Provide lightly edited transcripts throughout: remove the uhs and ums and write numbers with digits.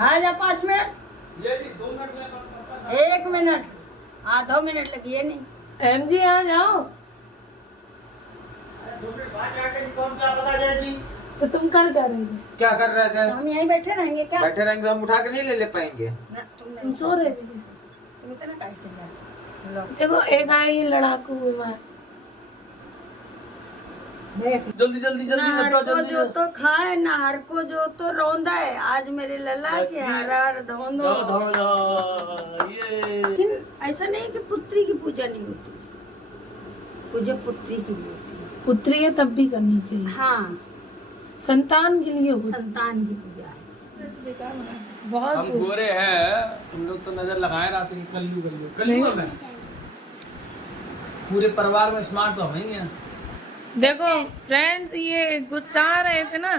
आ जा 5 minute, 1 minute, आधा minute लगी नहीं। एम जी यहाँ जाओ। कौन सा पता जाएगी? तो तुम कर क्या रहे थे? क्या कर रहे थे? हम यहीं बैठे रहेंगे क्या? बैठे रहेंगे तो हम उठा के नहीं ले पाएंगे। ना, तुम सो रहे थे। तुम इतना काहे चिल्ला रहे हो? देखो एक आई लड़ाकू विमान। देख, जल्दी जल्दी जल्दी नार नटो को जल्दी। जो तो खाए, नार को जो तो रौंदा है। आज मेरे लला की हर हर धोंदो। लेकिन ऐसा नहीं कि पुत्री की पूजा नहीं होती, पूजा पुत्री की भी होती है। पुत्री है तब भी करनी चाहिए। हाँ, संतान के लिए होती संतान की पूजा है। बहुत हम गोरे हैं, तुम लोग तो नजर लगाए रहते हैं कल्लू कल्लू कल्लू में। पूरे परिवार में स्मार्ट तो हम ही हैं। देखो फ्रेंड्स, ये गुस्सा आ रहे थे ना।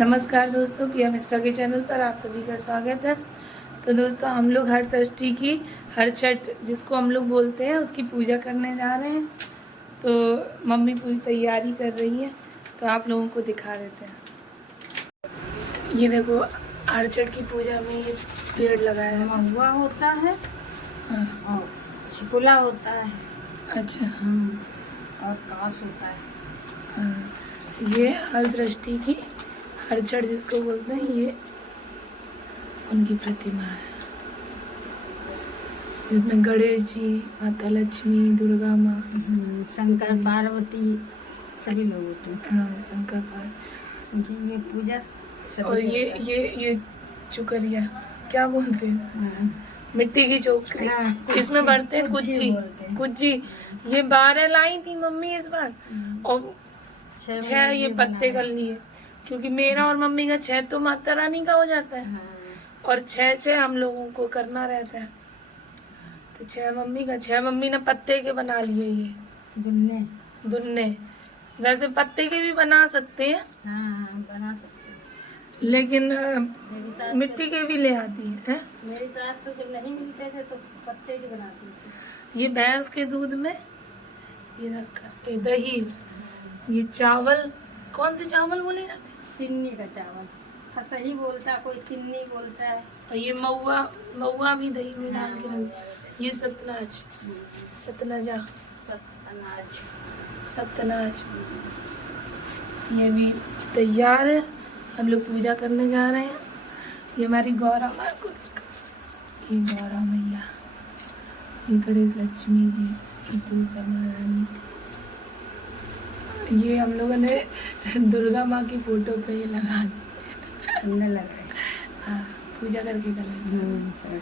नमस्कार दोस्तों, पिया मिश्रा के चैनल पर आप सभी का स्वागत है। तो दोस्तों, हम लोग हर षष्ठी की, हर छठ जिसको हम लोग बोलते हैं, उसकी पूजा करने जा रहे हैं। तो मम्मी पूरी तैयारी कर रही है, तो आप लोगों को दिखा देते हैं। ये देखो, हर छठ की पूजा में ये पेड़ लगाया है। महुआ होता है हाँ, और छिपुला होता है। अच्छा। और काश होता है। हाँ, ये हर सृष्टि की, हर छठ जिसको बोलते हैं, ये उनकी प्रतिमा है जिसमें गणेश जी, माता लक्ष्मी, दुर्गा माँ, शंकर पार्वती सभी लोग होते हैं। हाँ, शंकर पार्वती। ये पूजा सभी और ये करते ये चुकरिया क्या बोलते हैं? हैं। मिट्टी की चोकरी। हाँ, इसमें भरते हैं कुज्जी कुज्जी। बोलते हैं। कुज्जी ये 12 लाई थी मम्मी इस बार, और 6 ये पत्ते कर लिए, क्योंकि मेरा और मम्मी का 6 तो माता रानी का हो जाता है, हाँ, और 6 हम लोगों को करना रहता है। तो 6 मम्मी का, 6 मम्मी ने पत्ते के बना लिए। ये दुन्ने। दुन्ने वैसे पत्ते के भी बना सकते हैं, हाँ, बना सकते हैं। लेकिन मेरी सास मिट्टी के भी ले आती है। मेरी सास तो जब नहीं मिलते थे तो पत्ते की बनाती थी। ये भैंस के दूध में ये रखा, ये दही, ये चावल, कौन से चावल बोले जाते हैं? तिन्नी का चावल। सही बोलता है, कोई तिन्नी बोलता है। और ये महुआ भी दही में डाल के रख। ये सतनाज, सतनजा, अनाज। सतनाज। ये भी तैयार है, हम लोग पूजा करने जा रहे हैं। ये हमारी गौरा माँ को देखो, ये गौरा मैया, ये गणेश लक्ष्मी जी, ये तुलसी महारानी। ये हम लोगों ने दुर्गा माँ की फोटो पे ये लगा दी। सुंदर लग रहा है। हाँ, पूजा करके करेंगे।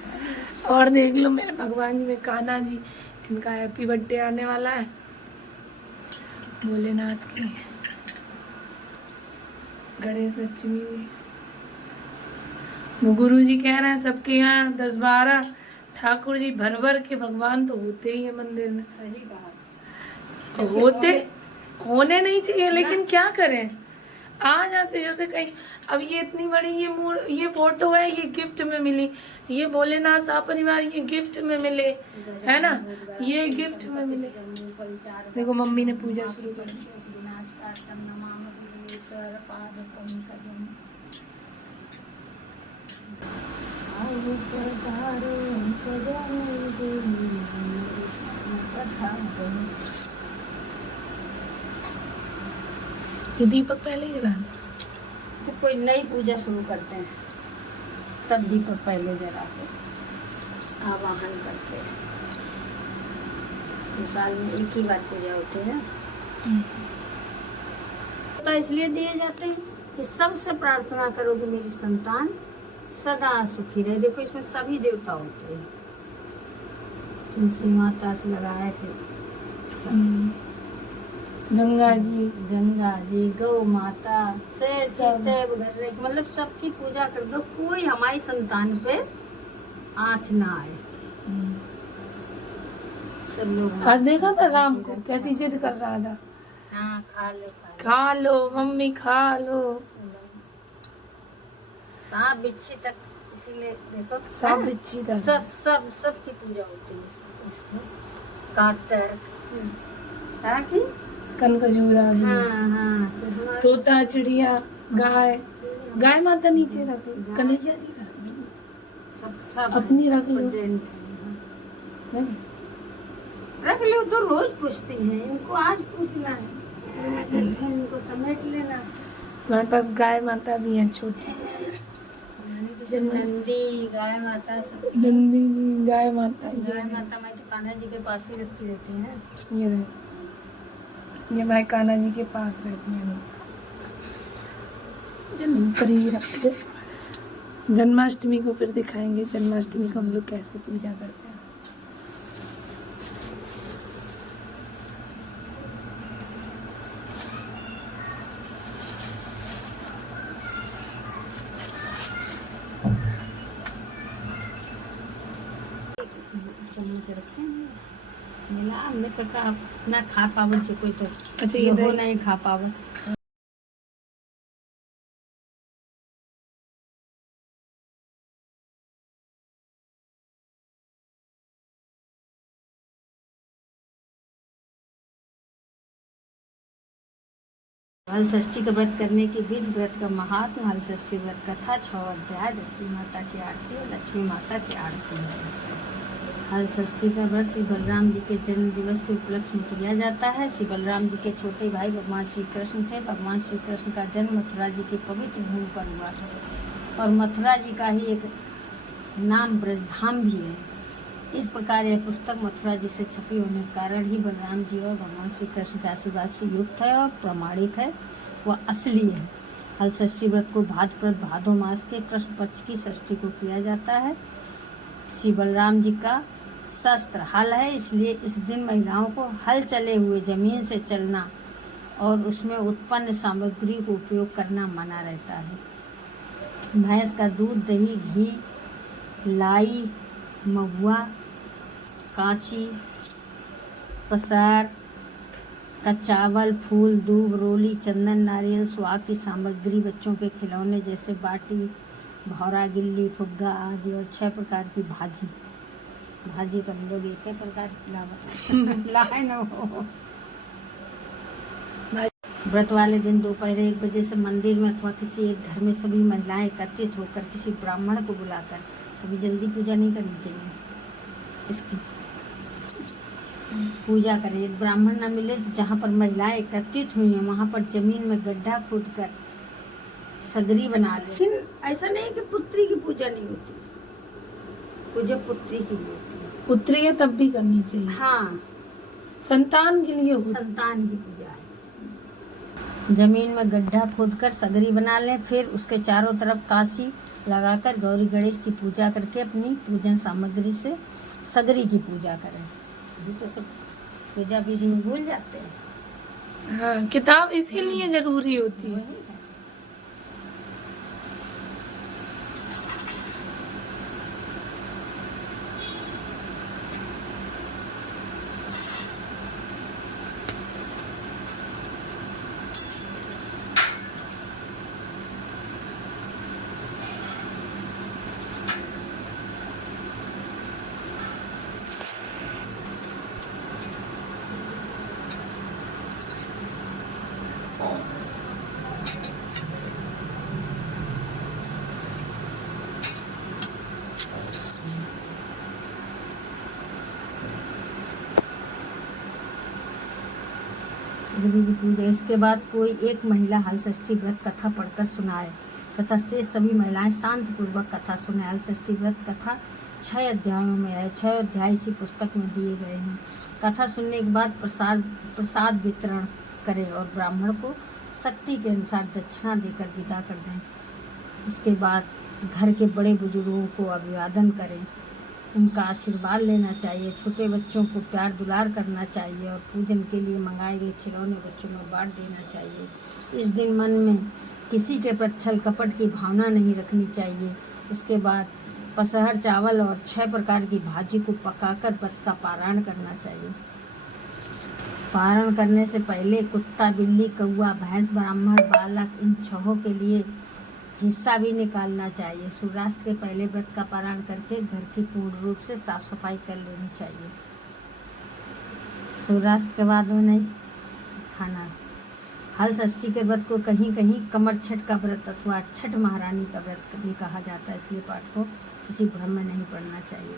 और देख लो मेरे भगवान जी में कान्हा जी, इनका हैप्पी बर्थडे आने वाला है, भोलेनाथ की। गणेश लक्ष्मी जी, वो गुरु जी कह रहे हैं सबके यहाँ 10-12 ठाकुर जी भर भर के भगवान तो होते ही है मंदिर में। सही कहा। तो होने नहीं चाहिए, लेकिन क्या करें, आ जाते जैसे कहीं। अब ये इतनी बड़ी ये फोटो है, ये गिफ्ट में मिली। ये भोलेनाथ सपरिवार ये गिफ्ट में मिले, है ना, ये गिफ्ट में मिले। देखो मम्मी ने पूजा शुरू कर दी। ये दीपक पहले ही जला दो। तो कोई नई पूजा शुरू करते हैं तब दीपक पहले जलाते, आवाहन करते हैं। ये साल में एक ही बार पूजा होती है। तो इसलिए दिए जाते हैं कि सबसे प्रार्थना करो कि मेरी संतान सदा सुखी रहे। देखो इसमें सभी देवता होते हैं। तुलसी माता से लगाया कि गंगा जी, गौ माता से मतलब सबकी पूजा कर दो, कोई हमारी संतान पे आँच ना आए। सब लोग आज देखा था राम को कैसी जिद कर रहा था। हाँ, खा लो मम्मी, खा लो। सांप बिच्छी तक, इसीलिए देखो सांप बिच्छी तक सब की पूजा होती है इसमें। कातर कनकजूरा भी, हाँ, तोता, चिड़िया, गाय, गाय माता नीचे रख लो, कन्हैया जी रख लो, सब अपनी रख लो। प्रेजेंट है। नहीं, रख लो तो रोज पूछती हैं, इनको आज पूछना है, फिर इनको समेट लेना। हमारे पास गाय माता भी है छोटी, नंदी गाय माता सब। नंदी जी गाय माता। गाय माता मैं तो कान्हा जी के पास ही रखती रहती है। ये रहे, ये मैं कान्हा जी के पास रहती हूँ, जमीन पर ही रखते। जन्माष्टमी को फिर दिखाएंगे, जन्माष्टमी को हम लोग कैसे पूजा करते हैं। चम्मच रखे मिला हमने कहा ना खा पावत जो कोई तो अच्छा, ये हो दही- नहीं खा पावत। हल षष्ठी का व्रत करने की विधि, व्रत का महात्म। हल षष्ठी व्रत कथा 6 अध्याय। धरती माता की आरती और लक्ष्मी माता की आरती है। हल षष्ठी का व्रत श्री बलराम जी के जन्म दिवस के उपलक्ष्य में किया जाता है। श्री बलराम जी के छोटे भाई भगवान श्री कृष्ण थे। भगवान श्री कृष्ण का जन्म मथुरा जी की पवित्र भूमि पर हुआ था और मथुरा जी का ही एक नाम ब्रजधाम भी है। इस प्रकार यह पुस्तक मथुरा जी से छपी होने के कारण ही बलराम जी और भगवान श्री कृष्ण के आशीर्वाद से युक्त है और प्रामाणिक है, वह असली है। हल षष्ठी व्रत को भाद्रपद भादो मास के कृष्ण पक्ष की षष्ठी को किया जाता है। श्री बलराम जी का शस्त्र हल है, इसलिए इस दिन महिलाओं को हल चले हुए जमीन से चलना और उसमें उत्पन्न सामग्री को उपयोग करना मना रहता है। भैंस का दूध, दही, घी, लाई, महुआ, कांची, पसार का चावल, फूल, दूब, रोली, चंदन, नारियल, सुहाग की सामग्री, बच्चों के खिलौने जैसे बाटी, भौरा, गिल्ली, फुग्गा आदि और 6 प्रकार की भाजी। भाजी तो हम लोग एक ही प्रकार की लाए न हो। व्रत वाले दिन दोपहर 1 बजे से मंदिर में अथवा किसी एक घर में सभी महिलाएं एकत्रित होकर किसी ब्राह्मण को बुलाकर, कभी जल्दी पूजा नहीं करनी चाहिए, इसकी पूजा करें। एक ब्राह्मण न मिले तो जहाँ पर महिलाएं एकत्रित हुई हैं वहाँ पर जमीन में गड्ढा खोदकर सगरी बना ले। लेकिन ऐसा नहीं कि पुत्री की पूजा नहीं होती, पूजा पुत्री की भी होती है। पुत्री है तब भी करनी चाहिए, हाँ, संतान के लिए होती है। संतान की पूजा है। जमीन में गड्ढा खोदकर सगरी बना लें, फिर उसके चारों तरफ कांसी लगाकर गौरी गणेश की पूजा करके अपनी पूजन सामग्री से सगरी की पूजा करें। ये तो सब पूजा विधि में भूल जाते हैं। हाँ, किताब इसीलिए जरूरी होती है। सगरी की पूजा। इसके बाद कोई एक महिला हल षष्ठी व्रत कथा पढ़कर सुनाए तथा शेष सभी महिलाएं शांति पूर्वक कथा सुने। हल षष्ठी व्रत कथा 6 अध्यायों में है। 6 अध्याय इसी पुस्तक में दिए गए हैं। कथा सुनने के बाद प्रसाद वितरण करें और ब्राह्मण को शक्ति के अनुसार दक्षिणा देकर विदा कर दें। इसके बाद घर के बड़े बुजुर्गों को अभिवादन करें, उनका आशीर्वाद लेना चाहिए। छोटे बच्चों को प्यार दुलार करना चाहिए और पूजन के लिए मंगाए गए खिलौने बच्चों में बांट देना चाहिए। इस दिन मन में किसी के प्रति छल कपट की भावना नहीं रखनी चाहिए। इसके बाद पसहर चावल और 6 प्रकार की भाजी को पकाकर व्रत का पारण करना चाहिए। पारण करने से पहले कुत्ता, बिल्ली, कौआ, भैंस, ब्राह्मण, बालक इन 6 के लिए हिस्सा भी निकालना चाहिए। सूर्यास्त के पहले व्रत का पारण करके घर की पूर्ण रूप से साफ सफाई कर लेनी चाहिए। सूर्यास्त के बाद वो नहीं खाना। हल षष्ठी के व्रत को कहीं कहीं कमर छठ का व्रत अथवा छठ महारानी का व्रत भी कहा जाता है, इसलिए पाठ को किसी भ्रम में नहीं पढ़ना चाहिए।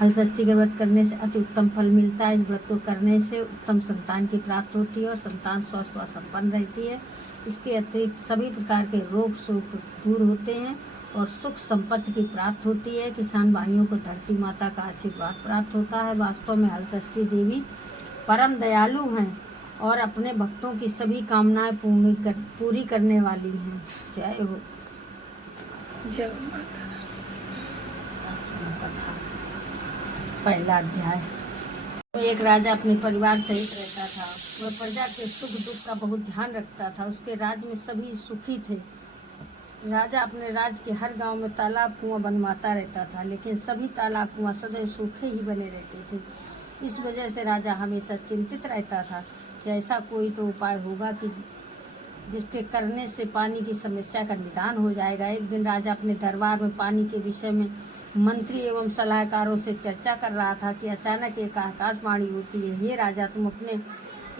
हल षष्ठी के व्रत करने से अति उत्तम फल मिलता है। इस व्रत को करने से उत्तम संतान की प्राप्ति होती है और संतान स्वस्थ व संपन्न रहती है। इसके अतिरिक्त सभी प्रकार के रोग शोक दूर होते हैं और सुख संपत्ति की प्राप्ति होती है। किसान भाइयों को धरती माता का आशीर्वाद प्राप्त होता है। वास्तव में हल षष्ठी देवी परम दयालु हैं और अपने भक्तों की सभी कामनाएं पूरी करने वाली हैं। जय हो। जय हो माता। पहला अध्याय। तो एक राजा अपने परिवार सहित रहता था। वह प्रजा के सुख दुख का बहुत ध्यान रखता था। उसके राज्य में सभी सुखी थे। राजा अपने राज्य के हर गांव में तालाब कुआं बनवाता रहता था, लेकिन सभी तालाब कुआं सदैव सूखे ही बने रहते थे। इस वजह से राजा हमेशा चिंतित रहता था कि ऐसा कोई तो उपाय होगा कि जिसके करने से पानी की समस्या का निदान हो जाएगा। एक दिन राजा अपने दरबार में पानी के विषय में मंत्री एवं सलाहकारों से चर्चा कर रहा था कि अचानक एक आकाशवाणी होती है, हे राजा, तुम अपने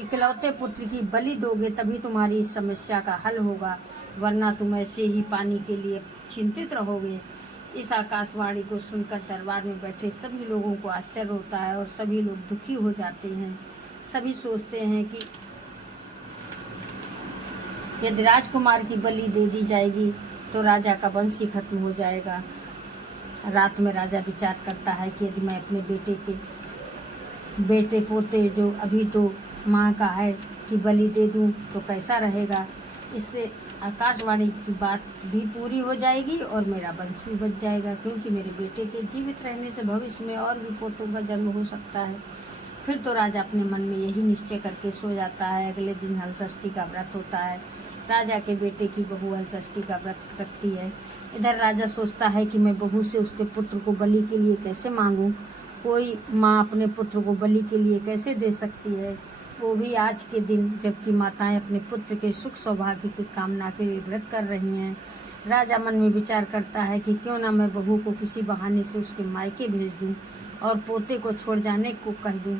इकलौते पुत्र की बलि दोगे तभी तुम्हारी इस समस्या का हल होगा, वरना तुम ऐसे ही पानी के लिए चिंतित रहोगे। इस आकाशवाणी को सुनकर दरबार में बैठे सभी लोगों को आश्चर्य होता है और सभी लोग दुखी हो जाते हैं। सभी सोचते हैं कि यदि राजकुमार की बलि दे दी जाएगी तो राजा का वंश ही खत्म हो जाएगा। रात में राजा विचार करता है कि यदि मैं अपने बेटे पोते जो अभी तो माँ का है कि बलि दे दूँ तो कैसा रहेगा। इससे आकाशवाणी की बात भी पूरी हो जाएगी और मेरा वंश भी बच जाएगा, क्योंकि मेरे बेटे के जीवित रहने से भविष्य में और भी पोतों का जन्म हो सकता है। फिर तो राजा अपने मन में यही निश्चय करके सो जाता है। अगले दिन हल षष्ठी का व्रत होता है। राजा के बेटे की बहू हल षष्ठी का व्रत रखती है। इधर राजा सोचता है कि मैं बहू से उसके पुत्र को बलि के लिए कैसे मांगूं। कोई माँ अपने पुत्र को बलि के लिए कैसे दे सकती है, वो भी आज के दिन जबकि माताएं अपने पुत्र के सुख सौभाग्य की कामना के लिए व्रत कर रही हैं। राजा मन में विचार करता है कि क्यों ना मैं बहू को किसी बहाने से उसके मायके भेज दूं और पोते को छोड़ जाने को कह दूं।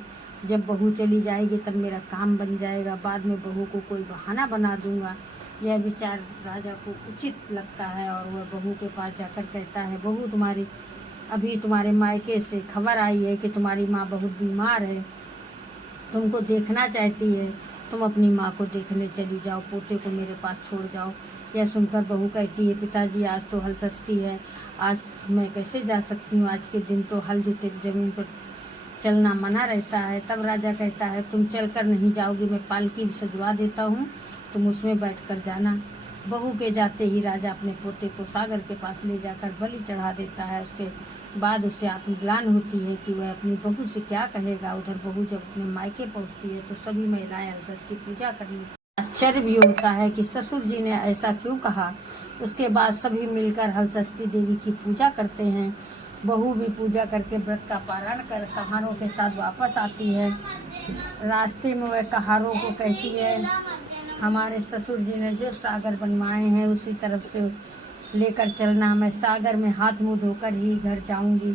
जब बहू चली जाएगी तब मेरा काम बन जाएगा, बाद में बहू को कोई बहाना बना दूंगा। यह विचार राजा को उचित लगता है और वह बहू के पास जाकर कहता है, बहू, अभी तुम्हारे मायके से खबर आई है कि तुम्हारी माँ बहुत बीमार है, तुमको देखना चाहती है। तुम अपनी माँ को देखने चली जाओ, पोते को मेरे पास छोड़ जाओ। यह सुनकर बहू कहती है, पिताजी, आज तो हल षष्ठी है, आज मैं कैसे जा सकती हूँ। आज के दिन तो हल जोते ज़मीन पर चलना मना रहता है। तब राजा कहता है, तुम चलकर नहीं जाओगी, मैं पालकी सजवा देता हूँ, तुम उसमें बैठकर जाना। बहू के जाते ही राजा अपने पोते को सागर के पास ले जाकर बलि चढ़ा देता है। उसके बाद उसे आत्मग्लान होती है कि वह अपनी बहू से क्या कहेगा। उधर बहू जब अपने मायके पहुंचती है तो सभी महिलाएं हल षष्ठी पूजा करने आश्चर्य भी होता है कि ससुर जी ने ऐसा क्यों कहा। उसके बाद सभी मिलकर हल षष्ठी देवी की पूजा करते हैं। बहू भी पूजा करके व्रत का पारण कर कहारों के साथ वापस आती है। रास्ते में वह कहारों को कहती है, हमारे ससुर जी ने जो सागर बनवाए हैं उसी तरफ से लेकर चलना, मैं सागर में हाथ मुंह धोकर ही घर जाऊंगी।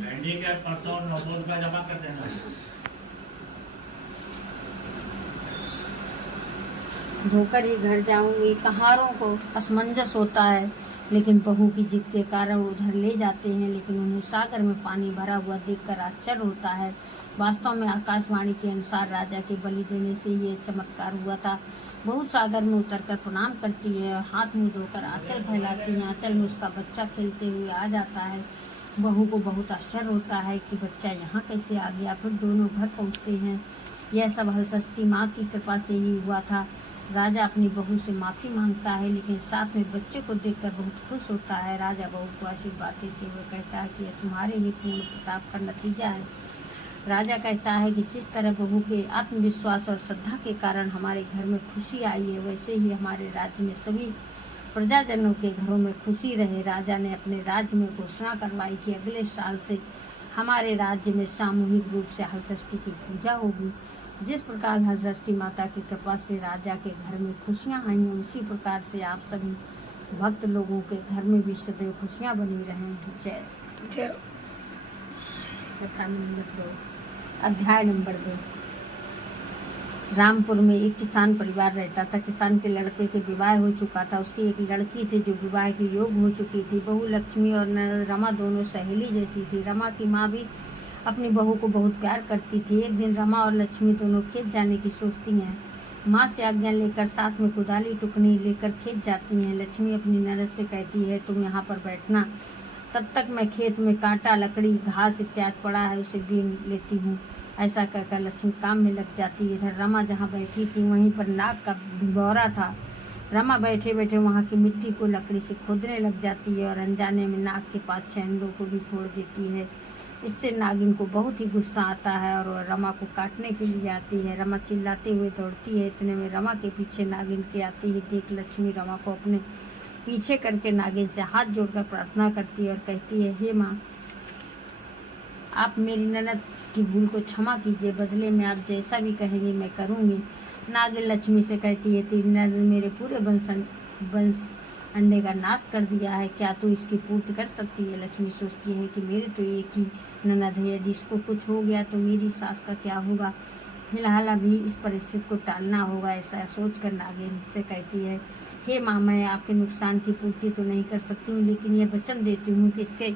धोकर ही घर जाऊंगी। कहारों को असमंजस होता है, लेकिन बहू की जिद के कारण उधर ले जाते हैं, लेकिन उन्हें सागर में पानी भरा हुआ देखकर आश्चर्य होता है। वास्तव में आकाशवाणी के अनुसार राजा के बलि देने से ये चमत्कार हुआ था। बहू सागर में उतरकर प्रणाम करती है और हाथ मुंह धोकर आंचल फैलाती है। आंचल में उसका बच्चा खेलते हुए आ जाता है। बहू को बहुत आश्चर्य होता है कि बच्चा यहाँ कैसे आ गया। फिर दोनों घर पहुँचते हैं। यह सब हल षष्ठी माँ की कृपा से ही हुआ था। राजा अपनी बहू से माफ़ी मांगता है, लेकिन साथ में बच्चे को देखकर बहुत खुश होता है। राजा बहू को आशीर्वाद देते हुए कहता है कि यह तुम्हारे ही पूर्ण प्रताप का नतीजा है। राजा कहता है कि जिस तरह बहू के आत्मविश्वास और श्रद्धा के कारण हमारे घर में खुशी आई है, वैसे ही हमारे राज्य में सभी प्रजाजनों के घरों में खुशी रहे। राजा ने अपने राज्य में घोषणा करवाई कि अगले साल से हमारे राज्य में सामूहिक रूप से हल षष्ठी की पूजा होगी। जिस प्रकार हल षष्ठी माता की कृपा से राजा के घर में खुशियाँ आई हैं, उसी प्रकार से आप सभी भक्त लोगों के घर में भी सदैव खुशियाँ बनी रहें। जय जय। कथा नंबर 2, अध्याय नंबर 2। रामपुर में एक किसान परिवार रहता था। किसान के लड़के के विवाह हो चुका था। उसकी एक लड़की थी जो विवाह के योग हो चुकी थी। बहू लक्ष्मी और ननद रमा दोनों सहेली जैसी थी। रमा की माँ भी अपनी बहू को बहुत प्यार करती थी। एक दिन रमा और लक्ष्मी दोनों खेत जाने की सोचती हैं। माँ से आज्ञा लेकर साथ में कुदाली टुकनी लेकर खेत जाती हैं। लक्ष्मी अपनी ननद से कहती है, तुम यहाँ पर बैठना, तब तक मैं खेत में कांटा, लकड़ी, घास इत्यादि पड़ा है उसे बीन लेती हूँ। ऐसा कहकर लक्ष्मी काम में लग जाती है। इधर रमा जहाँ बैठी थी वहीं पर नाग का भिगोरा था। रमा बैठे बैठे वहाँ की मिट्टी को लकड़ी से खोदने लग जाती है और अनजाने में नाग के 5-6 अंडों को भी फोड़ देती है। इससे नागिन को बहुत ही गुस्सा आता है और वह रमा को काटने के लिए आती है। रमा चिल्लाते हुए दौड़ती है। इतने में रमा के पीछे नागिन के आती है देख लक्ष्मी रमा को अपने पीछे करके नागिन से हाथ जोड़कर प्रार्थना करती है और कहती है, हे माँ, आप मेरी ननद की भूल को क्षमा कीजिए, बदले में आप जैसा भी कहेंगे मैं करूँगी। नागिन लक्ष्मी से कहती है, तेरी ननद मेरे पूरे वंश अंडे का नाश कर दिया है, क्या तू इसकी पूर्ति कर सकती है? लक्ष्मी सोचती है कि मेरे तो एक ही ननद है, यदि इसको कुछ हो गया तो मेरी सास का क्या होगा। फिलहाल अभी इस परिस्थिति को टालना होगा। ऐसा सोचकर नागिन से कहती है, हे माँ, मैं आपके नुकसान की पूर्ति तो नहीं कर सकती हूँ, लेकिन यह वचन देती हूँ कि इसके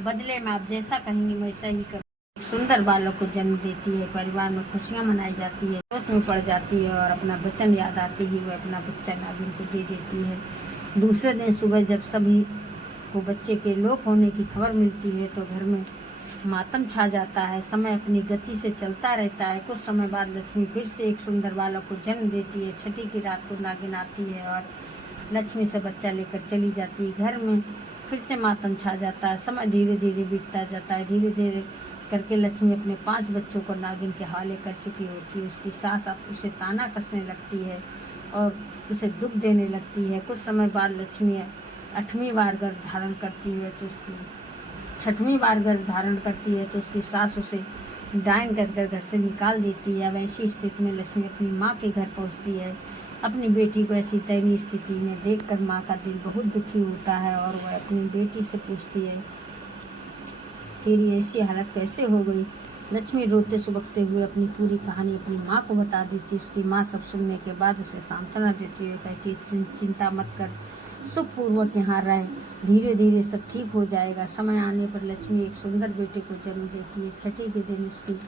बदले में आप जैसा कहेंगे वैसा ही करूँ। एक सुंदर बालक को जन्म देती है। परिवार में खुशियाँ मनाई जाती है। सोच में पड़ जाती है और अपना वचन याद आते ही वह अपना बच्चा नागिन को दे देती है। दूसरे दिन सुबह जब सभी को बच्चे के लोप होने की खबर मिलती है तो घर में मातम छा जाता है। समय अपनी गति से चलता रहता है। कुछ समय बाद लक्ष्मी फिर से एक सुंदर बालक को जन्म देती है। छठी की रात को नागिन आती है और लक्ष्मी से बच्चा लेकर चली जाती है। घर में फिर से मातम छा जाता है। समय धीरे धीरे बीतता जाता है। धीरे धीरे करके लक्ष्मी अपने 5 बच्चों को नागिन के हवाले कर चुकी होती है। उसकी सास अब उसे ताना कसने लगती है और उसे दुख देने लगती है। कुछ समय बाद लक्ष्मी 8वीं बार गर्भ धारण करती है तो उसकी 6वीं बार गर्भ धारण करती है तो उसकी सास उसे डायन कर घर से निकाल देती है। अब ऐसी स्थिति में लक्ष्मी अपनी माँ के घर पहुँचती है। अपनी बेटी को ऐसी दयनीय स्थिति में देखकर माँ का दिल बहुत दुखी होता है और वह अपनी बेटी से पूछती है, तेरी ऐसी हालत कैसे हो गई? लक्ष्मी रोते सुबकते हुए अपनी पूरी कहानी अपनी माँ को बता देती। उसकी माँ सब सुनने के बाद उसे सांत्वना देती है, कहती चिंता मत कर, सुखपूर्वक यहाँ रहे, धीरे धीरे सब ठीक हो जाएगा। समय आने पर लक्ष्मी एक सुंदर बेटे को जन्म देती है। छठी के दिन उसकी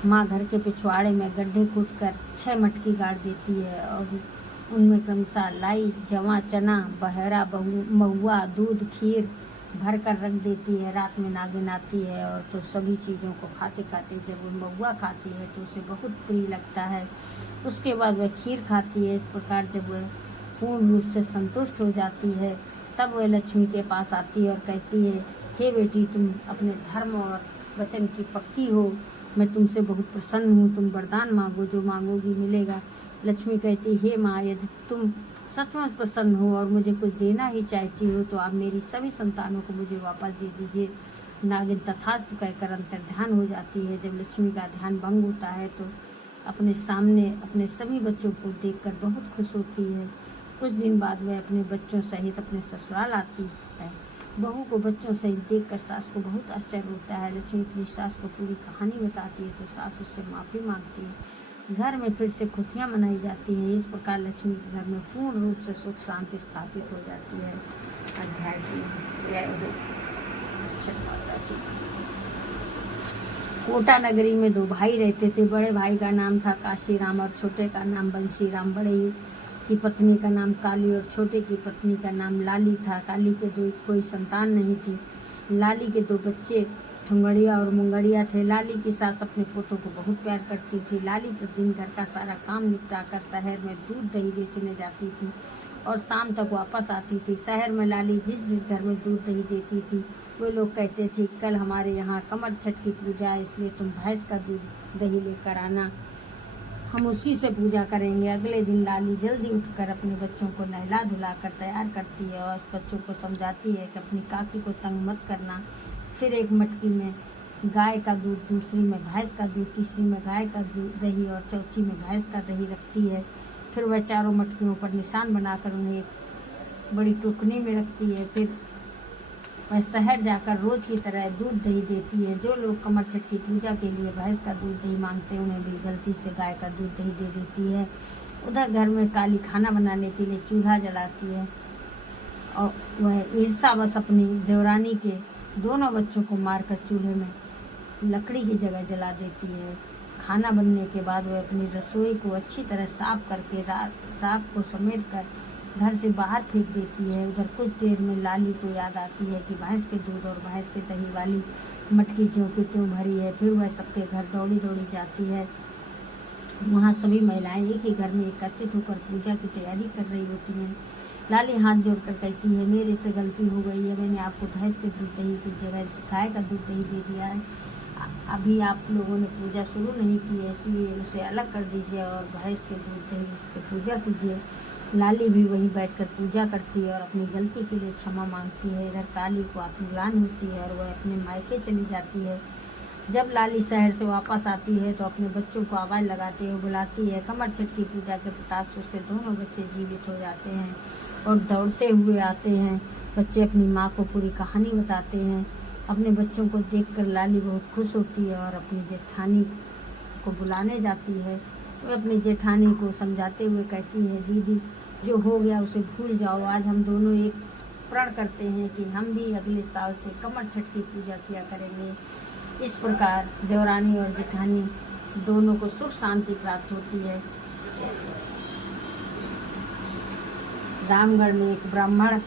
माँ घर के पिछवाड़े में गड्ढे खोदकर 6 मटकी गाड़ देती है और उनमें क्रमशः लाई, जवा, चना, बहरा, महुआ, दूध, खीर भर कर रख देती है। रात में नागिन आती है और तो सभी चीज़ों को खाते खाते जब वो महुआ खाती है तो उसे बहुत प्रिय लगता है। उसके बाद वह खीर खाती है। इस प्रकार जब वह पूर्ण रूप से संतुष्ट हो जाती है तब वह लक्ष्मी के पास आती है और कहती है, हे बेटी, तुम अपने धर्म और वचन की पक्की हो, मैं तुमसे बहुत प्रसन्न हूँ, तुम वरदान मांगो, जो मांगोगी मिलेगा। लक्ष्मी कहती, हे माँ, यदि तुम सचमुच प्रसन्न हो और मुझे कुछ देना ही चाहती हो तो आप मेरी सभी संतानों को मुझे वापस दे दीजिए। नागिन तथास्तु कहकर अंतर्ध्यान हो जाती है। जब लक्ष्मी का ध्यान भंग होता है तो अपने सामने अपने सभी बच्चों को देखकर बहुत खुश होती है। कुछ दिन बाद वह अपने बच्चों सहित अपने ससुराल आती है। बहू को बच्चों सहित देखकर सास को बहुत आश्चर्य होता है। लक्ष्मी अपनी सास को पूरी कहानी बताती है तो सास उससे माफ़ी मांगती है। घर में फिर से खुशियाँ मनाई जाती हैं। इस प्रकार लक्ष्मी के घर में पूर्ण रूप से सुख शांति स्थापित हो जाती है। अध्याय 3। कोटा नगरी में 2 भाई रहते थे। बड़े भाई का नाम था काशीराम और छोटे का नाम बंशीराम। बड़े की पत्नी का नाम काली और छोटे की पत्नी का नाम लाली था। काली के कोई संतान नहीं थी। लाली के 2 बच्चे ठुंगड़िया और मुंगड़िया थे। लाली की सास अपने पोतों को बहुत प्यार करती थी। लाली प्रतिदिन घर का सारा काम निपटाकर शहर में दूध दही बेचने जाती थी और शाम तक वापस आती थी। शहर में लाली जिस घर में दूध दही देती थी वे लोग कहते थे, कल हमारे यहाँ कमर छठ की पूजा है, इसलिए तुम भैंस का दूध दही लेकर आना, हम उसी से पूजा करेंगे। अगले दिन लाली जल्दी उठकर अपने बच्चों को नहला धुलाकर तैयार करती है और बच्चों को समझाती है कि अपनी काकी को तंग मत करना। फिर एक मटकी में गाय का दूध, दूसरी में भैंस का दूध, तीसरी में गाय का दही और चौथी में भैंस का दही रखती है। फिर वह चारों मटकियों पर निशान बनाकर उन्हें एक बड़ी टोकनी में रखती है। फिर वह शहर जाकर रोज की तरह दूध दही देती है। जो लोग कमर छठ की पूजा के लिए भैंस का दूध दही मांगते हैं उन्हें भी गलती से गाय का दूध दही दे देती है। उधर घर में काली खाना बनाने के लिए चूल्हा जलाती है और वह ईर्ष्यावश अपनी देवरानी के दोनों बच्चों को मारकर चूल्हे में लकड़ी की जगह जला देती है। खाना बनने के बाद वह अपनी रसोई को अच्छी तरह साफ करके राख को समेट कर घर से बाहर फेंक देती है। उधर कुछ देर में लाली को याद आती है कि भैंस के दूध और भैंस के दही वाली मटकी ज्यों की त्यों भरी है। फिर वह सबके घर दौड़ी दौड़ी जाती है। वहाँ सभी महिलाएं एक ही घर में एकत्रित होकर पूजा की तैयारी कर रही होती हैं। लाली हाथ जोड़कर कहती है, मेरे से गलती हो गई है, मैंने आपको भैंस के दूध दही की जगह गाय का दूध दही दे दिया है। अभी आप लोगों ने पूजा शुरू नहीं की है, इसलिए उसे अलग कर दीजिए और भैंस के दूध दही से पूजा कीजिए। लाली भी वहीं बैठकर पूजा करती है और अपनी गलती के लिए क्षमा मांगती है। इधर काली को आत्मग्लानि होती है और वह अपने मायके चली जाती है। जब लाली शहर से वापस आती है तो अपने बच्चों को आवाज़ लगाते हुए बुलाती है। कमर छठ की पूजा के प्रताप से उसके दोनों बच्चे जीवित हो जाते हैं और दौड़ते हुए आते हैं। बच्चे अपनी माँ को पूरी कहानी बताते हैं। अपने बच्चों को देखकर लाली बहुत खुश होती है और अपनी जेठानी को बुलाने जाती है। वह अपनी जेठानी को समझाते हुए कहती है, दीदी जो हो गया उसे भूल जाओ। आज हम दोनों एक प्रण करते हैं कि हम भी अगले साल से कमर छठ की पूजा किया करेंगे। इस प्रकार देवरानी और जेठानी दोनों को सुख शांति प्राप्त होती है। रामगढ़ में एक ब्राह्मण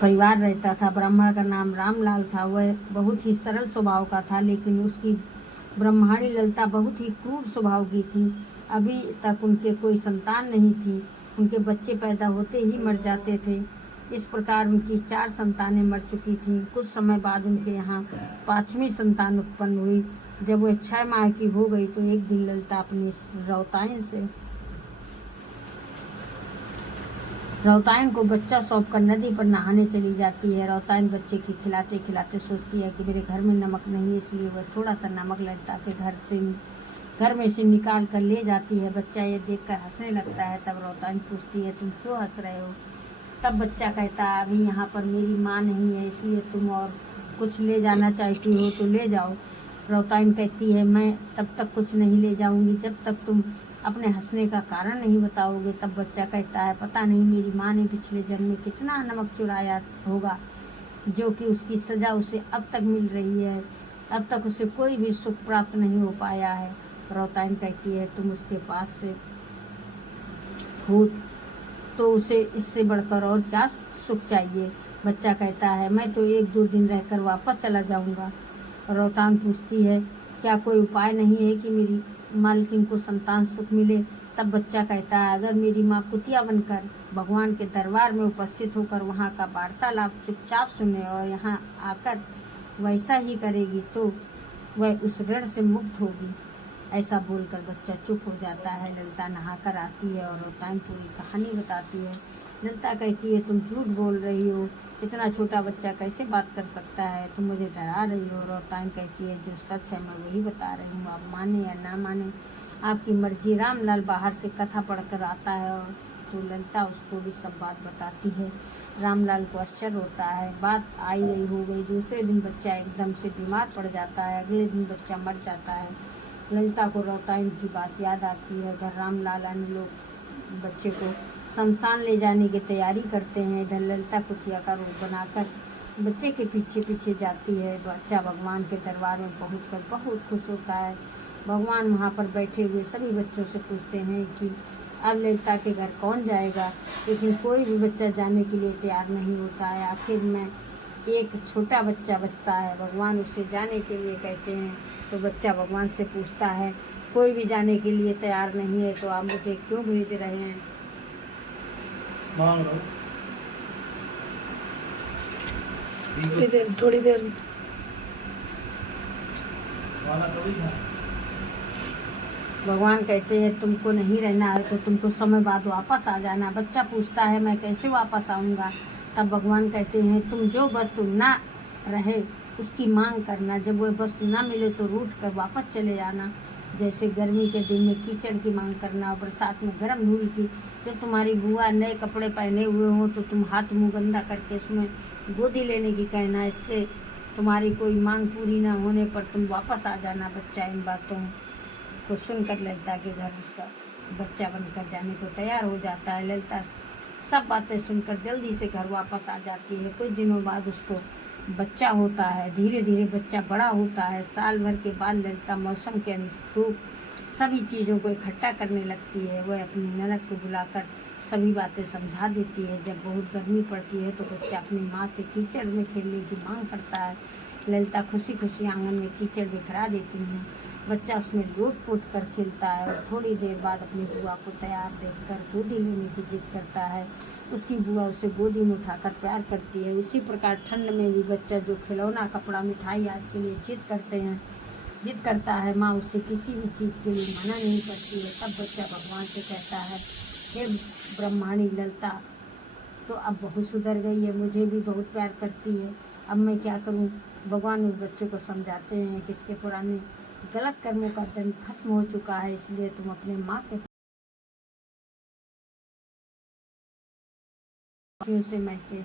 परिवार रहता था। ब्राह्मण का नाम रामलाल था। वह बहुत ही सरल स्वभाव का था, लेकिन उसकी ब्रह्माणी ललता बहुत ही क्रूर स्वभाव की थी। अभी तक उनके कोई संतान नहीं थी। उनके बच्चे पैदा होते ही मर जाते थे। इस प्रकार उनकी 4 संतानें मर चुकी थीं। कुछ समय बाद उनके यहाँ 5वीं संतान उत्पन्न हुई। जब वह 6 माह की हो गई तो एक दिन ललता अपनी रौताइन को बच्चा सौंपकर नदी पर नहाने चली जाती है। रौताइन बच्चे की खिलाते खिलाते सोचती है कि मेरे घर में नमक नहीं, इसलिए वह थोड़ा सा नमक ललता के घर में से निकाल कर ले जाती है। बच्चा ये देखकर हंसने लगता है। तब रौताइन पूछती है, तुम क्यों हंस रहे हो? तब बच्चा कहता है, अभी यहाँ पर मेरी माँ नहीं है, इसलिए तुम और कुछ ले जाना चाहती हो तो ले जाओ। रौताइन कहती है, मैं तब तक कुछ नहीं ले जाऊंगी जब तक तुम अपने हंसने का कारण नहीं बताओगे। तब बच्चा कहता है, पता नहीं मेरी माँ ने पिछले जन्म में कितना नमक चुराया होगा, जो कि उसकी सजा उसे अब तक मिल रही है। अब तक उसे कोई भी सुख प्राप्त नहीं हो पाया है। रौताइन कहती है, तुम उसके पास से हो तो उसे इससे बढ़कर और क्या सुख चाहिए? बच्चा कहता है, मैं तो 1-2 दिन रहकर वापस चला जाऊंगा। रौताइन पूछती है, क्या कोई उपाय नहीं है कि मेरी मालकिन को संतान सुख मिले? तब बच्चा कहता है, अगर मेरी माँ कुतिया बनकर भगवान के दरबार में उपस्थित होकर वहाँ का वार्तालाप चुपचाप सुने और यहाँ आकर वैसा ही करेगी तो वह उस ऋण से मुक्त होगी। ऐसा बोलकर बच्चा चुप हो जाता है। ललिता नहाकर आती है और रौताइन पूरी कहानी बताती है। ललिता कहती है, तुम झूठ बोल रही हो, इतना छोटा बच्चा कैसे बात कर सकता है? तुम मुझे डरा रही हो। रौताइन कहती है, जो सच है मैं वही बता रही हूँ, आप माने या ना माने आपकी मर्जी। रामलाल बाहर से कथा पढ़कर आता है और तो ललिता उसको भी सब बात बताती है। रामलाल को आश्चर्य होता है। बात आई गई हो गई। दूसरे दिन बच्चा एकदम से बीमार पड़ जाता है। अगले दिन बच्चा मर जाता है। ललिता को रौताइन की बात याद आती है। उधर रामलाल अन्य लोग बच्चे को शमशान ले जाने की तैयारी करते हैं। इधर ललिता कुतिया का रूप बनाकर बच्चे के पीछे पीछे जाती है। बच्चा भगवान के दरबार में पहुंचकर बहुत खुश होता है। भगवान वहाँ पर बैठे हुए सभी बच्चों से पूछते हैं कि अब ललिता के घर कौन जाएगा, लेकिन कोई भी बच्चा जाने के लिए तैयार नहीं होता है। आखिर में एक छोटा बच्चा बचता है। भगवान उससे जाने के लिए कहते हैं तो बच्चा भगवान से पूछता है, कोई भी जाने के लिए तैयार नहीं है तो आप मुझे क्यों भेज रहे हैं? मांग लो। थोड़ी देर वाला कभी था। भगवान कहते हैं, तुमको नहीं रहना है तो तुमको समय बाद वापस आ जाना। बच्चा पूछता है, मैं कैसे वापस आऊँगा? तब भगवान कहते हैं, तुम जो वस्तु ना रहे उसकी मांग करना। जब वह वस्तु ना मिले तो रूठ कर वापस चले जाना। जैसे गर्मी के दिन में कीचड़ की मांग करना और बरसात में गर्म धूल की जब तुम्हारी बुआ नए कपड़े पहने हुए हो तो तुम हाथ मुंह गंदा करके उसमें गोदी लेने की कहना, इससे तुम्हारी कोई मांग पूरी ना होने पर तुम वापस आ जाना। बच्चा इन बातों को सुनकर ललिता के घर उसका बच्चा बनकर जाने को तैयार हो जाता है। ललिता सब बातें सुनकर जल्दी से घर वापस आ जाती है। कुछ दिनों बाद उसको बच्चा होता है। धीरे धीरे बच्चा बड़ा होता है। साल भर के बाद ललिता मौसम के अनुरूप सभी चीज़ों को इकट्ठा करने लगती है। वह अपनी ननद को बुलाकर सभी बातें समझा देती है। जब बहुत गर्मी पड़ती है तो बच्चा अपनी माँ से कीचड़ में खेलने की मांग करता है। ललिता खुशी खुशी आंगन में कीचड़ बिखरा देती है। बच्चा उसमें लूट-पोट कर खेलता है और थोड़ी देर बाद अपनी बुआ को तैयार देखकर गोदी लेने की जिद करता है। उसकी बुआ उसे गोदी में उठाकर प्यार करती है। उसी प्रकार ठंड में भी बच्चा जो खिलौना, कपड़ा, मिठाई आदि के लिए जिद करता है, माँ उससे किसी भी चीज़ के लिए मना नहीं करती है। तब बच्चा भगवान से कहता है, हे ब्रह्माणी ललिता तो अब बहुत सुधर गई है, मुझे भी बहुत प्यार करती है, अब मैं क्या करूं। भगवान उस बच्चे को समझाते हैं कि इसके पुराने गलत कर्मों का दंड खत्म हो चुका है, इसलिए तुम अपने माँ के से महके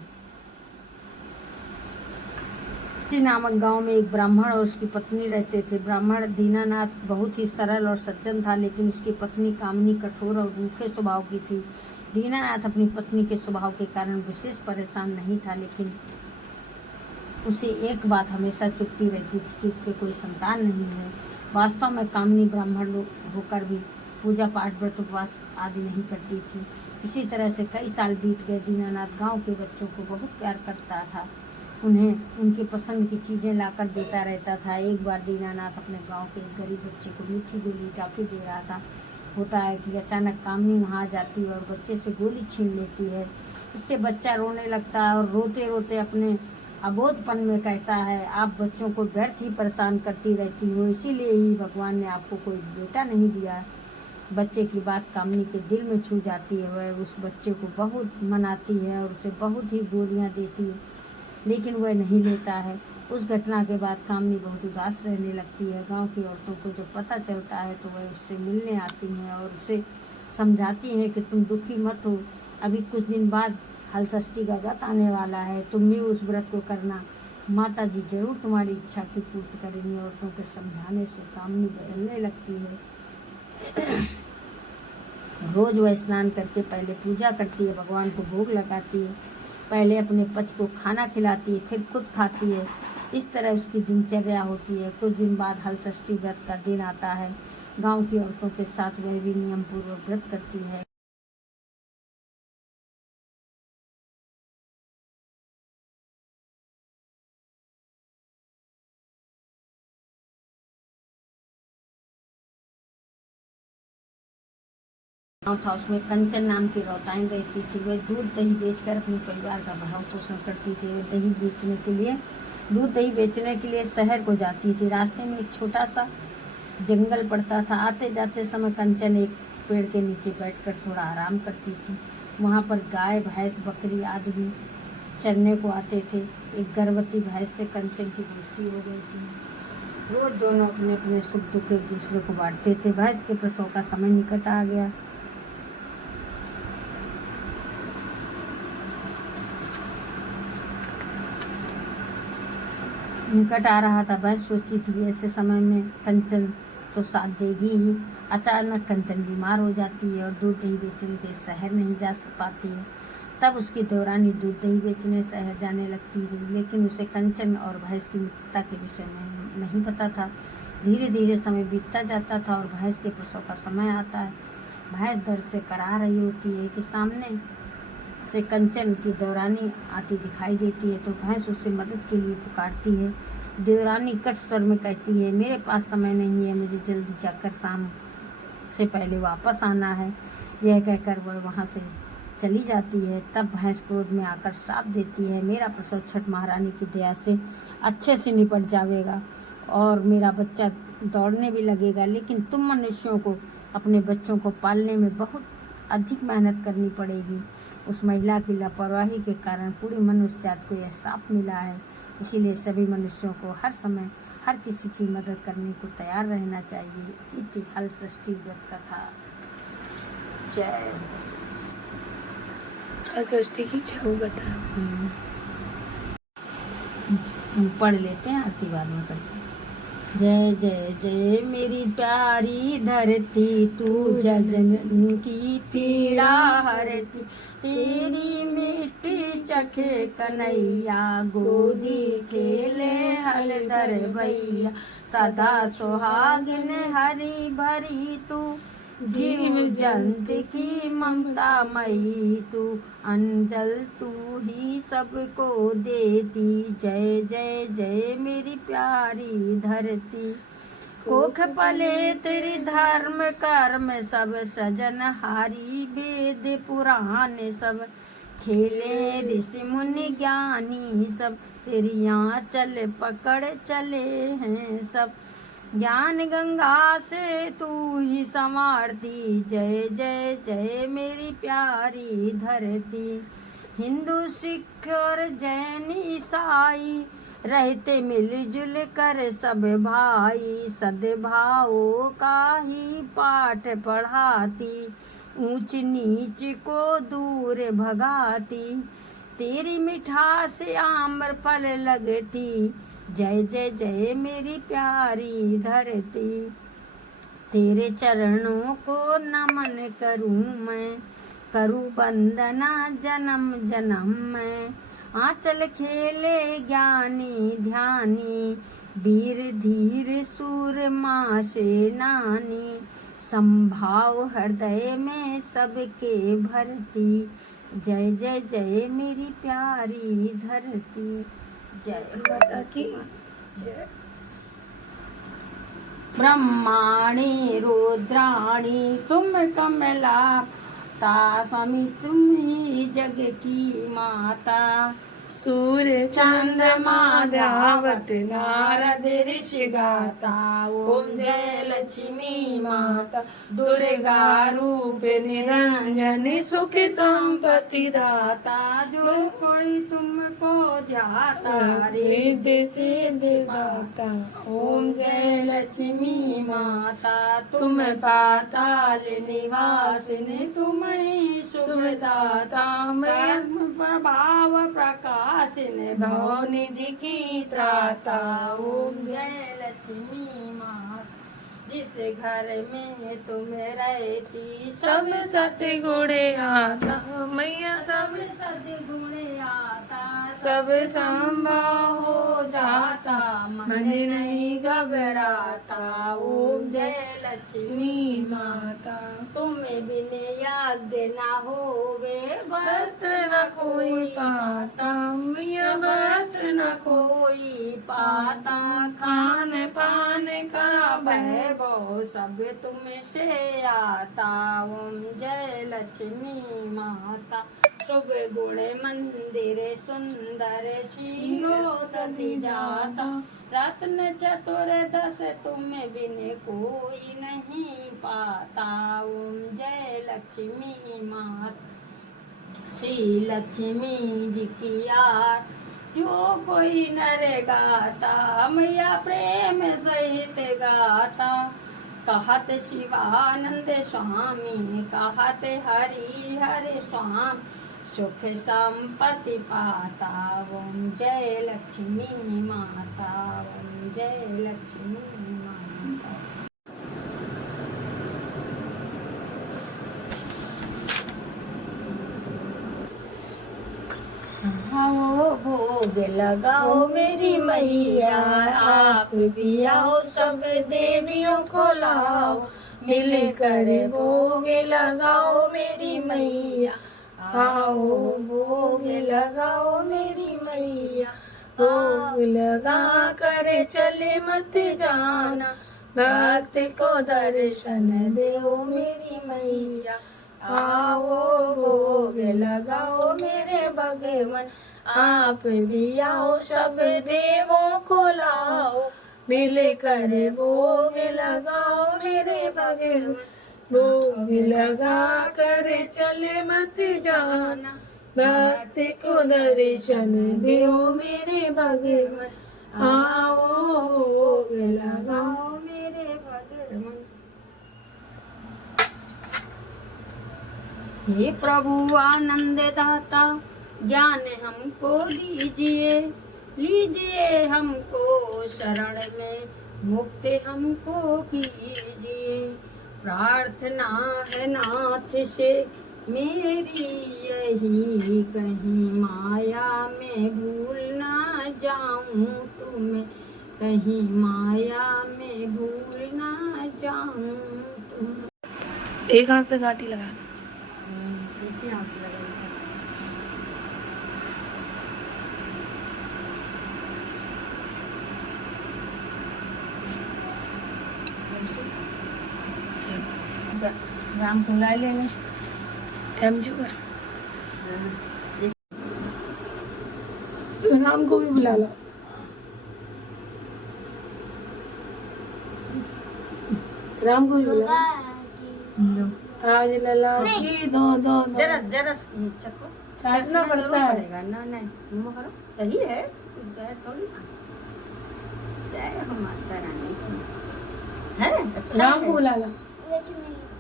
नामक गांव में एक ब्राह्मण और उसकी पत्नी रहते थे। ब्राह्मण दीनानाथ बहुत ही सरल और सज्जन था, लेकिन उसकी पत्नी कामनी कठोर और रूखे स्वभाव की थी। दीनानाथ अपनी पत्नी के स्वभाव के कारण विशेष परेशान नहीं था, लेकिन उसे एक बात हमेशा चुभती रहती थी कि उसके कोई संतान नहीं है। वास्तव में कामनी ब्राह्मण होकर भी पूजा पाठ, व्रत, उपवास आदि नहीं करती थी। इसी तरह से कई साल बीत गए। दीनानाथ गांव के बच्चों को बहुत प्यार करता था, उन्हें उनकी पसंद की चीज़ें लाकर देता रहता था। एक बार दीनानाथ अपने गांव के एक गरीब बच्चे को मीठी गोली टॉफी दे रहा था। होता है कि अचानक कामनी वहाँ आ जाती है और बच्चे से गोली छीन लेती है। इससे बच्चा रोने लगता है और रोते रोते अपने अबोधपन में कहता है, आप बच्चों को व्यर्थ ही परेशान करती रहती हो, इसीलिए ही भगवान ने आपको कोई बेटा नहीं दिया। बच्चे की बात कामनी के दिल में छू जाती है। वह उस बच्चे को बहुत मनाती है और उसे बहुत ही गोलियां देती है, लेकिन वह नहीं लेता है। उस घटना के बाद कामनी बहुत उदास रहने लगती है। गांव की औरतों को जब पता चलता है तो वह उससे मिलने आती हैं और उसे समझाती हैं कि तुम दुखी मत हो, अभी कुछ दिन बाद हलषष्ठी का व्रत आने वाला है, तुम भी उस व्रत को करना, माता जी जरूर तुम्हारी इच्छा की पूर्ति करेंगी। औरतों के समझाने से कामनी बदलने लगती है। रोज वह स्नान करके पहले पूजा करती है, भगवान को भोग लगाती है, पहले अपने पति को खाना खिलाती है, फिर खुद खाती है। इस तरह उसकी दिनचर्या होती है। कुछ दिन बाद हलषष्ठी व्रत का दिन आता है। गांव की औरतों के साथ वह भी नियम पूर्वक व्रत करती है। गाँव था, उसमें कंचन नाम की रौताएं रहती थी। वह दूध दही बेचकर अपने परिवार का भरण पोषण करती थी। वह दूध दही बेचने के लिए शहर को जाती थी। रास्ते में एक छोटा सा जंगल पड़ता था। आते जाते समय कंचन एक पेड़ के नीचे बैठकर थोड़ा आराम करती थी। वहाँ पर गाय, भैंस, बकरी आदि भी चरने को आते थे। एक गर्भवती भैंस से कंचन की दोस्ती हो गई थी। रोज दोनों अपने अपने सुख दुख एक दूसरे को बांटते थे। भैंस के प्रसव का समय निकट आ गया। निकट आ रहा था। भैंस सोचती थी कि ऐसे समय में कंचन तो साथ देगी ही। अचानक कंचन बीमार हो जाती है और दूध दही बेचने के शहर नहीं जा पाती है। तब उसकी देवरानी दूध दही बेचने शहर जाने लगती है, लेकिन उसे कंचन और भैंस की मित्रता के विषय में नहीं पता था। धीरे धीरे समय बीतता जाता था और भैंस के प्रसव का समय आता है। भैंस दर्द से करा रही होती है कि सामने से कंचन की देवरानी आती दिखाई देती है तो भैंस उससे मदद के लिए पुकारती है। देवरानी कट स्वर में कहती है, मेरे पास समय नहीं है, मुझे जल्दी जाकर शाम से पहले वापस आना है। यह कहकर वह वहाँ से चली जाती है। तब भैंस क्रोध में आकर श्राप देती है, मेरा प्रसव छठ महारानी की दया से अच्छे से निपट जाएगा और मेरा बच्चा दौड़ने भी लगेगा, लेकिन तुम मनुष्यों को अपने बच्चों को पालने में बहुत अधिक मेहनत करनी पड़ेगी। उस महिला की लापरवाही के कारण पूरी मनुष्य जात को यह श्राप मिला है। इसीलिए सभी मनुष्यों को हर समय हर किसी की मदद करने को तैयार रहना चाहिए। इति हलषष्ठी व्रत कथा। जय षष्ठी की छऊ बता। हम पढ़ लेते हैं, आरती बाद में करते हैं। जय जय जय मेरी प्यारी धरती, तू जन जन की पीड़ा हरती। तेरी मिट्टी चखे कन्हैया, गोदी खेले हलधर भैया। सदा सुहागिन हरी भरी तू, जीव जंत की ममता मई तू। अंजल तू ही सबको देती, जय जय जय मेरी प्यारी धरती। कोख पले तेरी धर्म कर्म सब, सृजन हारी वेद पुराण सब। खेले ऋषि मुनि ज्ञानी सब, तेरी आंचल पकड़ चले हैं सब। ज्ञान गंगा से तू ही संवारती, जय जय जय मेरी प्यारी धरती। हिंदू सिख और जैन ईसाई, रहते मिलजुल कर सब भाई। सद्भाव का ही पाठ पढ़ाती, ऊंच नीच को दूर भगाती। तेरी मिठास आम्र फल लगती, जय जय जय मेरी प्यारी धरती। तेरे चरणों को नमन करूं मैं, करूं वंदना जन्म जन्म में। आंचल खेले ज्ञानी ध्यानी, वीर धीर सूर माँ सेनानी। संभाव हृदय में सबके भरती, जय जय जय मेरी प्यारी धरती। जय माता की जय। ब्रह्माणी रुद्राणी तुम कमला, स्वामी तुम ही जग की माता। सूर्य चंद्रमा ध्यावत नारद ऋषि गाता। ओम जय लक्ष्मी माता, दुर्गा रूप निरंजनी, सुख संपत्ति दाता। जो कोई तुमको ध्याता, रिद्धि सिद्धि दाता। ओम जय लक्ष्मी माता, तुम पाताल निवासिनी, तुम ही सुखदाता। ब्रह्म प्रभाव प्रकाशिन, भव निधि की त्राता। ओम जय लक्ष्मी माता। जिस घर में तुम रहती, सब सतगुण आता मैया, सब सद्गुण आता। सब संभव हो जाता, मन नहीं घबराता। ओम जय लक्ष्मी माता। तुम्हें बिन यज्ञ न होवे, वस्त्र न कोई पाता मैया, वस्त्र न कोई पाता। खान पान का वैभव सब तुम से आता। ओम जय लक्ष्मी माता। शुभ गुण मंदिर सुंदर, चीरो तति जाता। रत्न चतुर्दश तुम बिन कोई नहीं पाता। ओम जय लक्ष्मी माता। श्री लक्ष्मी जी की आर जो कोई नर गाता, मैया प्रेम सहित गाता। कहत शिवानंद स्वामी, कहत हरि हरि स्वामी, सुख संपत्ति पाता। ओम जय लक्ष्मी माता, ओम जय लक्ष्मी माता। आओ भोग लगाओ मेरी मैया, आप भी आओ सब देवियों को लाओ। मिलकर भोग लगाओ मेरी मैया, आओ भोग लगाओ मेरी मैया। भोग लगा कर चले मत जाना, भक्त को दर्शन दो मेरी मैया। आओ भोग लगाओ मेरे भगवान, आप भी आओ सब देवों को लाओ। मिलकर भोग लगाओ मेरे भगवान, भोग लगा कर चले मत जाना, भक्त को दर्शन दो मेरे भगवान। आओ भोग लगाओ मेरे भगवान। हे प्रभु आनंद दाता ज्ञान हमको दीजिए, लीजिए हमको शरण में, मुक्त हमको कीजिए। प्रार्थना है नाथ से मेरी यही, कहीं माया में भूल ना जाऊं तुम्हें, कहीं माया में भूल ना जाऊं तुम्हें। एक हाथ से घाटी लगा। एक ही हाथ से लगाइए। राम को ला लेना। एमजी का राम को भी बुला लो। राम को भी बुला लो। आज लला की दो दो दो। जरा जरा चखो, चाटना पड़ता है। पड़ेगा ना, नहीं मुँह करो, सही है कुछ गैर थोड़ी ना। जय हो माता रानी है। अच्छा राम को बुला लो।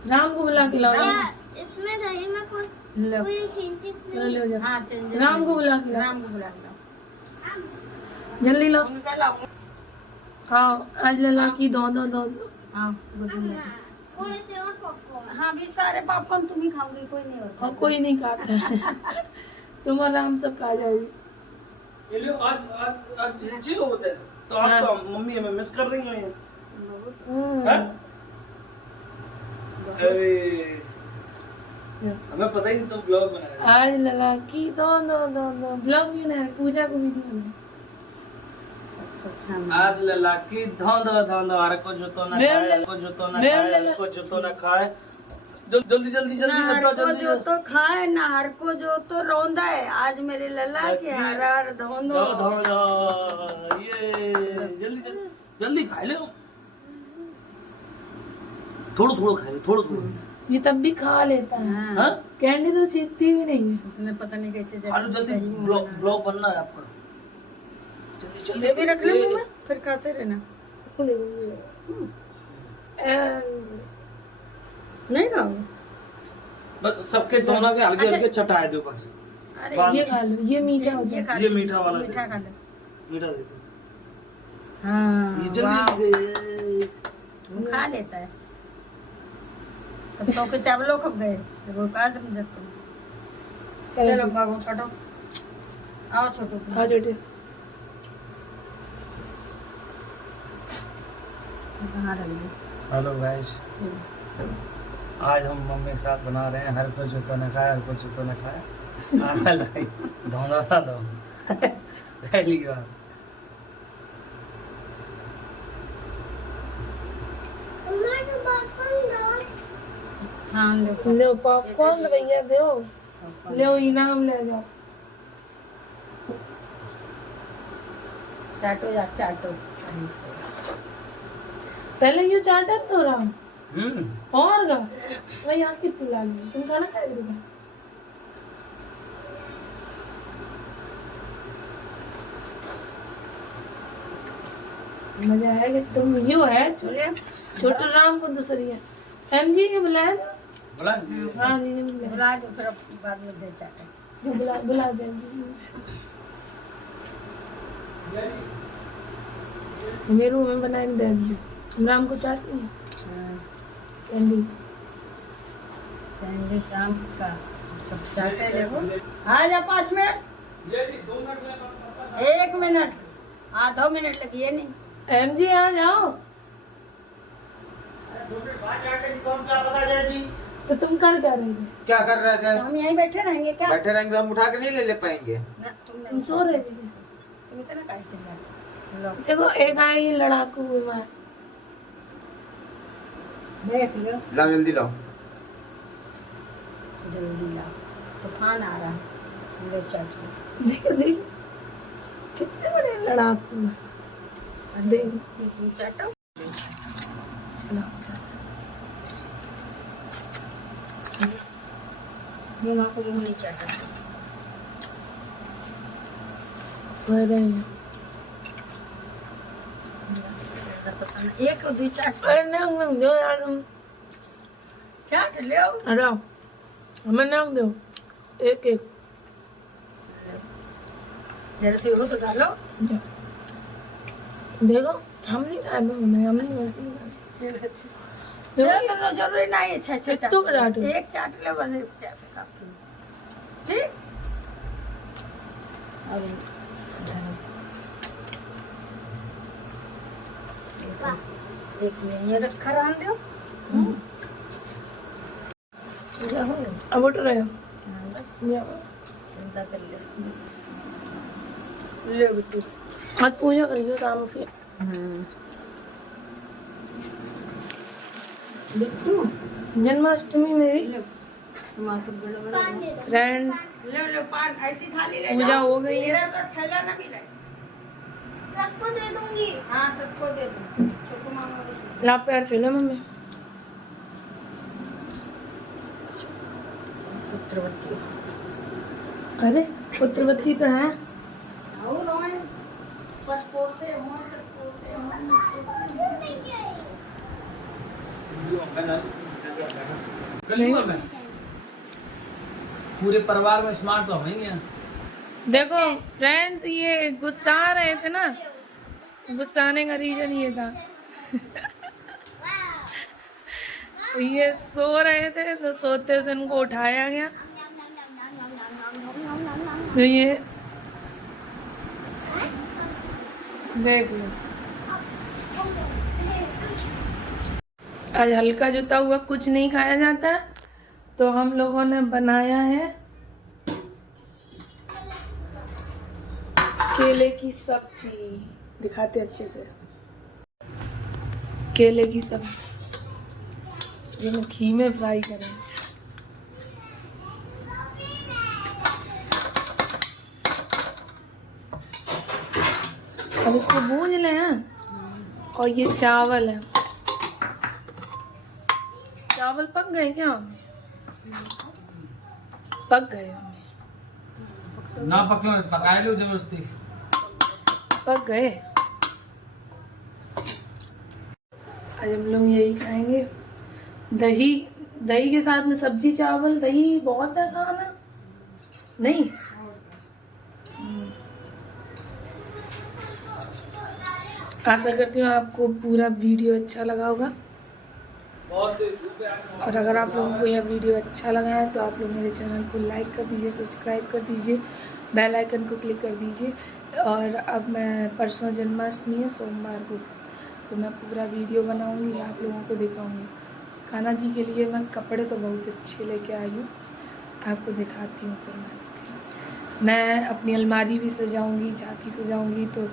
राम को बुला के लाओ। इसमें दही में कोई लो। चेंजेस चलो ले जाओ। हाँ चेंजेस राम को बुला के लाओ। राम को बुला के लाओ। जल्दी लाओ। उनका लाओ। हाँ आज लला की दो दो दो दो। हाँ गोदी में। थोड़े से और पॉपकॉर्न। हाँ भी सारे पॉपकॉर्न तुम ही खाओगे, कोई नहीं होता। और कोई नहीं खाता है। तुम और राम सब खा जाओगी। ये लो आज आज आज जी होता है तो आज तो मम्मी हमें मिस कर रही है। हैं? अरे हमें पता ही नहीं तुम ब्लॉग बना रहे हो। आज लला की दो दो दो दो। ब्लॉग भी ना पूजा को वीडियो बना। अच्छा आज लला की धौंध धौंध हर को जो तो ना खाए, हर को जो तो ना खाए, हर को जो तो ना खाए। जल्दी जल्दी जल्दी नार बताओ को जल्दी। जो तो खाए, नार को जो तो रौंदा है। आज मेरे लला के हर हर धोंदो। धौंध ये जल्दी जल्दी जल्दी खा ले। थोड़ा थोड़ा खा ले, थोड़ा थोड़ा। ये तब भी खा लेता है। हाँ? कैंडी तो जीतती भी नहीं है। उसने पता नहीं कैसे खा लो जल्दी, ब्लॉग बनना है आपका। जल्दी जल्दी ये भी रख ले मुंह में, फिर खाते रहना। नहीं खाओगे? बस सबके दोनों के हल्के हल्के चटाए दो बस। अरे ये खा लो। ये मीठा होता है। खा ये ले, मीठा वाला मीठा दे। खा ले। मीठा दे दो। हाँ ये वाह, जल्दी वो खा लेता है। तब तो के चावलों खप गए, वो कहाँ समझते तुम। चलो भागो कटो। आओ छोटू तुम। हाँ छोटे। कहाँ रख दी? हेलो गाइस, आज हम मम्मी के साथ बना रहे हैं हर कुछ जो तो न खाए, हर कुछ जो तो न खाए। आना लाई धोना ना दो। पहली बार हाँ लो। लो पॉपकॉर्न भैया दो। लो इनाम ले जाओ। चाटो या चाटो। पहले ये चाटा तो राम और गा मैं यहाँ कितनी ला ली। तुम खाना खाए थे? मजा आएगा। तुम यो है छोटे राम को दूसरी है। एमजी के बुलाया था? बोला हाँ जी ने बुलाया। बुला दो फिर बाद में दे चाटे। बुला बुला दे। मेरे रूम में बना के दे दियो। हम राम को चाट नहीं कैंडी। कैंडी शाम का सब चाटे ले वो। आ जा 5 मिनट। 1 मिनट। हाँ 2 मिनट लगी नहीं। एमजी आ जाओ। कौन सा पता जाएगी? तो तुम कर क्या रहे थे? क्या कर रहे थे? हम यहीं बैठे रहेंगे क्या? बैठे रहेंगे तो हम उठा के नहीं ले पाएंगे। ना, तुम सो रहे थे? तुम इतना काहे चिल्लाते? लो देखो एक आई ये लड़ाकू विमान। देख लो, लाओ जल्दी लाओ। जल्दी लाओ। तूफान आ रहा है। लो चाट लो। देख देख कितने बड़े लड़ाकू हैं। देख तुम चाटो। चलो ये माँ को मुँह नहीं चाटा। सो रहे हैं। एक और 2 चाट अरे नहीं दो यार तुम चाट ले आओ। अरे आओ। हमें नाम दो एक एक जैसे हो तो डालो। देखो हम नहीं खाए मम्मी, हम नहीं वैसे ही खाए। चलो जरूरी नहीं है, छह एक तो चाटो। एक चाट लो बस, एक चाट काफी। ठीक। अरे एक ये रखा रहन दो। अब उठ रहे हो? हाँ, बस जाओ। चिंता कर ले बेटी। आज पूजा करियो शाम की। बिट्टू जन्माष्टमी मेरी ले, तुम्हारा सब बड़ा बड़ा फ्रेंड्स ले ले पान ऐसी थाली ले पूजा जाओ। हो गई है। मेरा तो थैला ना मिला। सबको दे दूंगी। हाँ सबको दे दो, छोटू मामा को दे ला पैर चले मम्मी। दो। पुत्रवती अरे पुत्रवती तो है। और होए बस पोते हों, सब पोते गली में पूरे परिवार में स्मार्ट तो हम ही हैं। देखो फ्रेंड्स, ये गुस्सा रहे थे ना, गुस्साने का रीजन ये था। ये सो रहे थे तो सोते से इनको उठाया गया। तो ये देख लो, आज हल्का जुता हुआ कुछ नहीं खाया जाता, तो हम लोगों ने बनाया है केले की सब्जी। दिखाते अच्छे से, केले की सब्जी ये घी में फ्राई करें। अब इसको भून लें हैं। और ये चावल है। चावल पक गए क्या मम्मी? पक गए मम्मी, ना पके हुए पकाए लो जबरदस्ती। पक गए। आज हम लोग यही खाएंगे, दही। दही के साथ में सब्जी चावल, दही बहुत है खाना नहीं। आशा करती हूँ आपको पूरा वीडियो अच्छा लगा होगा। और अगर आप लोगों को यह वीडियो अच्छा लगा है तो आप लोग मेरे चैनल को लाइक कर दीजिए, सब्सक्राइब कर दीजिए, बेल आइकन को क्लिक कर दीजिए। और अब मैं परसों जन्माष्टमी है सोमवार को, तो मैं पूरा वीडियो बनाऊंगी, आप लोगों को दिखाऊंगी। कान्हा जी के लिए मैं कपड़े तो बहुत अच्छे लेके आई हूँ, आपको दिखाती हूँ। फिर मैं अपनी अलमारी भी सजाऊँगी, झांकी सजाऊँगी, तो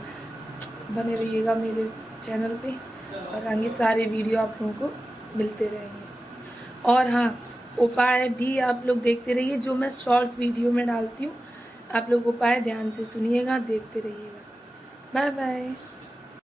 बने रहिएगा मेरे चैनल पे और आगे सारे वीडियो आप लोगों को मिलते रहेंगे। और हाँ, उपाय भी आप लोग देखते रहिए, जो मैं शॉर्ट्स वीडियो में डालती हूँ। आप लोग उपाय ध्यान से सुनिएगा, देखते रहिएगा। Bye bye.